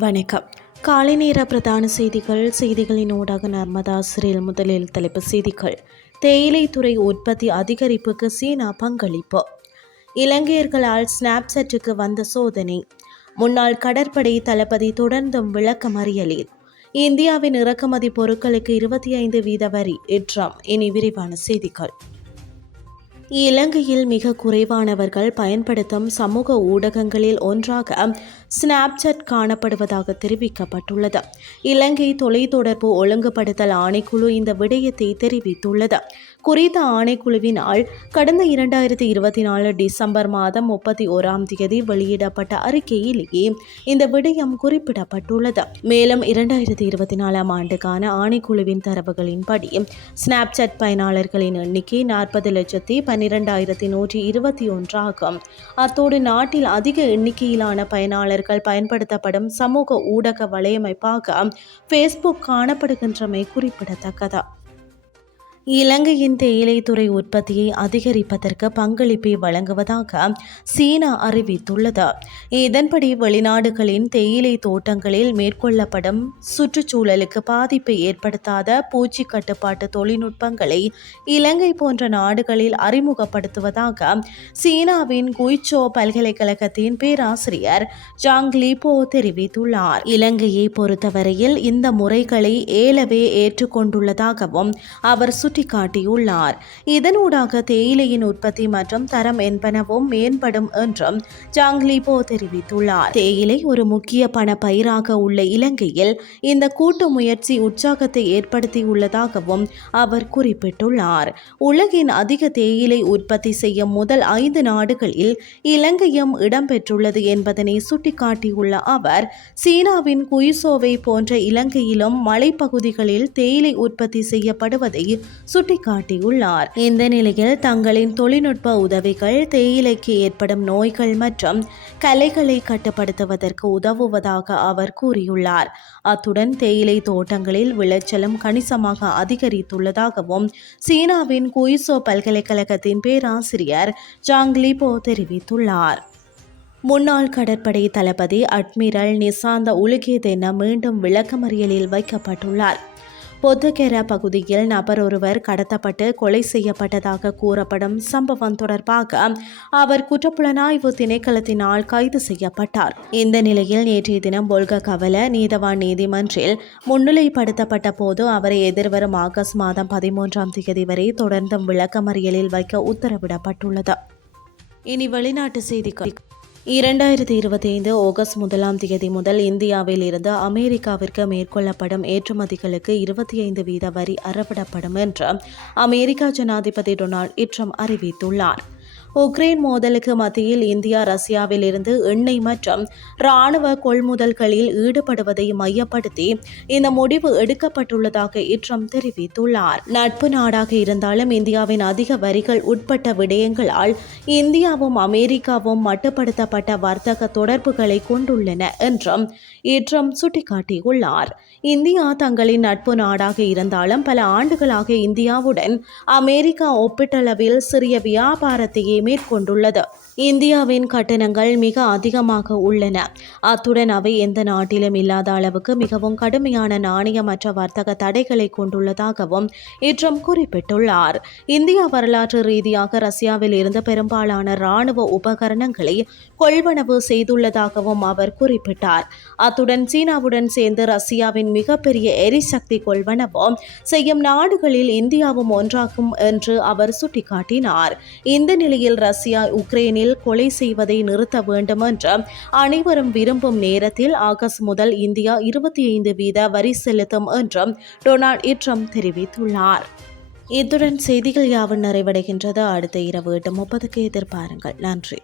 வணக்கம். காலை நேர பிரதான செய்திகள் செய்திகளின் ஊடாக நர்மதா சிறில் முதலில் தலைப்பு செய்திகள். தேயிலை துறை உற்பத்தி அதிகரிப்புக்கு சீனா பங்களிப்பு. இலங்கையர்களால் ஸ்னாப்செட்டுக்கு வந்த சோதனை. முன்னாள் கடற்படை தளபதி தொடர்ந்தும் விளக்கமறியலில் இந்தியாவின் இறக்குமதி பொருட்களுக்கு இருபத்தி ஐந்து வீத வரி ஏற்றம். இனி விரிவான செய்திகள். இலங்கையில் மிக குறைவானவர்கள் பயன்படுத்தும் சமூக ஊடகங்களில் ஒன்றாக ஸ்னாப்சாட் காணப்படுவதாக தெரிவிக்கப்பட்டுள்ளது. இலங்கை தொலைத்தொடர்பு ஒழுங்குபடுத்தல் ஆணைக்குழு இந்த விடயத்தை தெரிவித்துள்ளது. குறித்த ஆணைக்குழுவினால் கடந்த இரண்டாயிரத்தி இருபத்தி நாலு டிசம்பர் மாதம் முப்பத்தி ஓராம் தேதி வெளியிடப்பட்ட அறிக்கையிலேயே இந்த விடயம் குறிப்பிடப்பட்டுள்ளது. மேலும் இரண்டாயிரத்தி இருபத்தி நாலாம் ஆண்டுக்கான ஆணைக்குழுவின் தரவுகளின்படி ஸ்னாப்சாட் பயனாளர்களின் எண்ணிக்கை நாற்பது லட்சத்தி பன்னிரெண்டாயிரத்தி நூற்றி இருபத்தி ஒன்றாகும். அத்தோடு நாட்டில் அதிக எண்ணிக்கையிலான பயனாளர் இளைஞர்கள் பயன்படுத்தப்படும் சமூக ஊடக வலையமைப்பாக ஃபேஸ்புக் காணப்படுகின்றமை குறிப்பிடத்தக்கது. இலங்கையின் தேயிலைத்துறை உற்பத்தியை அதிகரிப்பதற்கு பங்களிப்பை வழங்குவதாக சீனா அறிவித்துள்ளது. இதன்படி வெளிநாடுகளின் தேயிலை தோட்டங்களில் மேற்கொள்ளப்படும் சுற்றுச்சூழலுக்கு பாதிப்பை ஏற்படுத்தாத பூச்சி கட்டுப்பாட்டு தொழில்நுட்பங்களை இலங்கை போன்ற நாடுகளில் அறிமுகப்படுத்துவதாக சீனாவின் குய்சோ பல்கலைக்கழகத்தின் பேராசிரியர் ஜாங் லீபோ தெரிவித்துள்ளார். இலங்கையை பொறுத்தவரையில் இந்த முறைகளை ஏலவே ஏற்றுக்கொண்டுள்ளதாகவும் அவர் சுட்டிக்காட்டியுள்ளார் இதனூடாக தேயிலையின் உற்பத்தி மற்றும் தரம் என்பனவும் மேம்படும் என்றும் ஜாங்லிபோ தெரிவித்துள்ளார். தேயிலை ஒரு முக்கிய பண பயிராக உள்ள இலங்கையில் இந்த கூட்டு முயற்சி உற்சாகத்தை ஏற்படுத்தியுள்ளதாகவும் அவர் குறிப்பிட்டுள்ளார். உலகின் அதிக தேயிலை உற்பத்தி செய்யும் முதல் ஐந்து நாடுகளில் இலங்கையும் இடம்பெற்றுள்ளது என்பதனை சுட்டிக்காட்டியுள்ள அவர் சீனாவின் குயிசோவை போன்ற இலங்கையிலும் மலைப்பகுதிகளில் தேயிலை உற்பத்தி செய்யப்படுவதை சுட்டிக்காட்டியுள்ளார். இந்த நிலையில் தங்களின் தொழில்நுட்ப உதவிகள் தேயிலைக்கு ஏற்படும் நோய்கள் மற்றும் கலைகளை கட்டுப்படுத்துவதற்கு உதவுவதாக அவர் கூறியுள்ளார். அத்துடன் தேயிலை தோட்டங்களில் விளைச்சலும் கணிசமாக அதிகரித்துள்ளதாகவும் சீனாவின் குயிசோ பல்கலைக்கழகத்தின் பேராசிரியர் ஜாங்லிபோ தெரிவித்துள்ளார். முன்னாள் கடற்படை தளபதி அட்மிரல் நிசாந்த உலுகேதென மீண்டும் விளக்கமறியலில் வைக்கப்பட்டுள்ளார். பொத்துக்கெர பகுதியில் நபர் ஒருவர் கடத்தப்பட்டு கொலை செய்யப்பட்டதாக கூறப்படும் சம்பவம் தொடர்பாக அவர் குற்றப்புலனாய்வு திணைக்களத்தினால் கைது செய்யப்பட்டார். இந்த நிலையில் நேற்றைய தினம் பொல்க கவல நீதவான் நீதிமன்றில் முன்னிலைப்படுத்தப்பட்ட போது அவரை எதிர்வரும் ஆகஸ்ட் மாதம் பதிமூன்றாம் தேதி வரை தொடர்ந்தும் விளக்கமறியலில் வைக்க உத்தரவிடப்பட்டுள்ளது. இனி வெளிநாட்டு செய்திகள். இரண்டாயிரத்தி இருபத்தி ஐந்து ஆகஸ்ட் முதலாம் தேதி முதல் இந்தியாவில் இருந்து அமெரிக்காவிற்கு மேற்கொள்ளப்படும் ஏற்றுமதிகளுக்கு இருபத்தி ஐந்து வீத வரி அறவிடப்படும் என்று அமெரிக்கா ஜனாதிபதி டொனால்ட் இட்ரம் அறிவித்துள்ளார். உக்ரைன் மோதலுக்கு மத்தியில் இந்தியா ரஷ்யாவில் இருந்து எண்ணெய் மற்றும் ராணுவ கொள்முதல்களில் ஈடுபடுவதை மையப்படுத்தி இந்த முடிவு எடுக்கப்பட்டுள்ளதாக இட்ரம் தெரிவித்துள்ளார். நட்பு நாடாக இருந்தாலும் இந்தியாவின் அதிக வரிகள் உட்பட்ட விடயங்களால் இந்தியாவும் அமெரிக்காவும் மட்டுப்படுத்தப்பட்ட வர்த்தக தொடர்புகளை கொண்டுள்ளன என்றும் இட்ரம் சுட்டிக்காட்டியுள்ளார். இந்தியா தங்களின் நட்பு நாடாக இருந்தாலும் பல ஆண்டுகளாக இந்தியாவுடன் அமெரிக்கா ஒப்பீட்டளவில் சிறிய வியாபாரத்தையே மேற்கொண்டுள்ளது. இந்தியாவின் கட்டணங்கள் மிக அதிகமாக உள்ளன. அத்துடன் அவை எந்த நாட்டிலும் இல்லாத அளவுக்கு மிகவும் கடுமையான நாணயமற்ற வர்த்தக தடைகளை கொண்டுள்ளதாகவும் இன்றும் குறிப்பிட்டுள்ளார். இந்தியா வரலாற்று ரீதியாக ரஷ்யாவில் இருந்து பெரும்பாலான இராணுவ உபகரணங்களை கொள்வனவு செய்துள்ளதாகவும் அவர் குறிப்பிட்டார். அத்துடன் சீனாவுடன் சேர்ந்து ரஷ்யாவின் மிகப்பெரிய எரிசக்தி கொள்வனவும் செய்யும் நாடுகளில் இந்தியாவும் ஒன்றாகும் என்று அவர் சுட்டிக்காட்டினார். இந்த நிலையில் ரஷ்யா உக்ரைனில் கொலை செய்வதை நிறுத்த வேண்டும் என்று அனைவரும் விரும்பும் நேரத்தில் ஆகஸ்ட் முதல் இந்தியா இருபத்தி ஐந்து வீத வரி செலுத்தும் என்றும் டொனால்ட் ட்ரம்ப் தெரிவித்துள்ளார். இத்துடன் செய்திகள் யாவும் நிறைவடைகின்றது. அடுத்த இரவு எட்டு முப்பதுக்கு எதிர்பாருங்கள். நன்றி.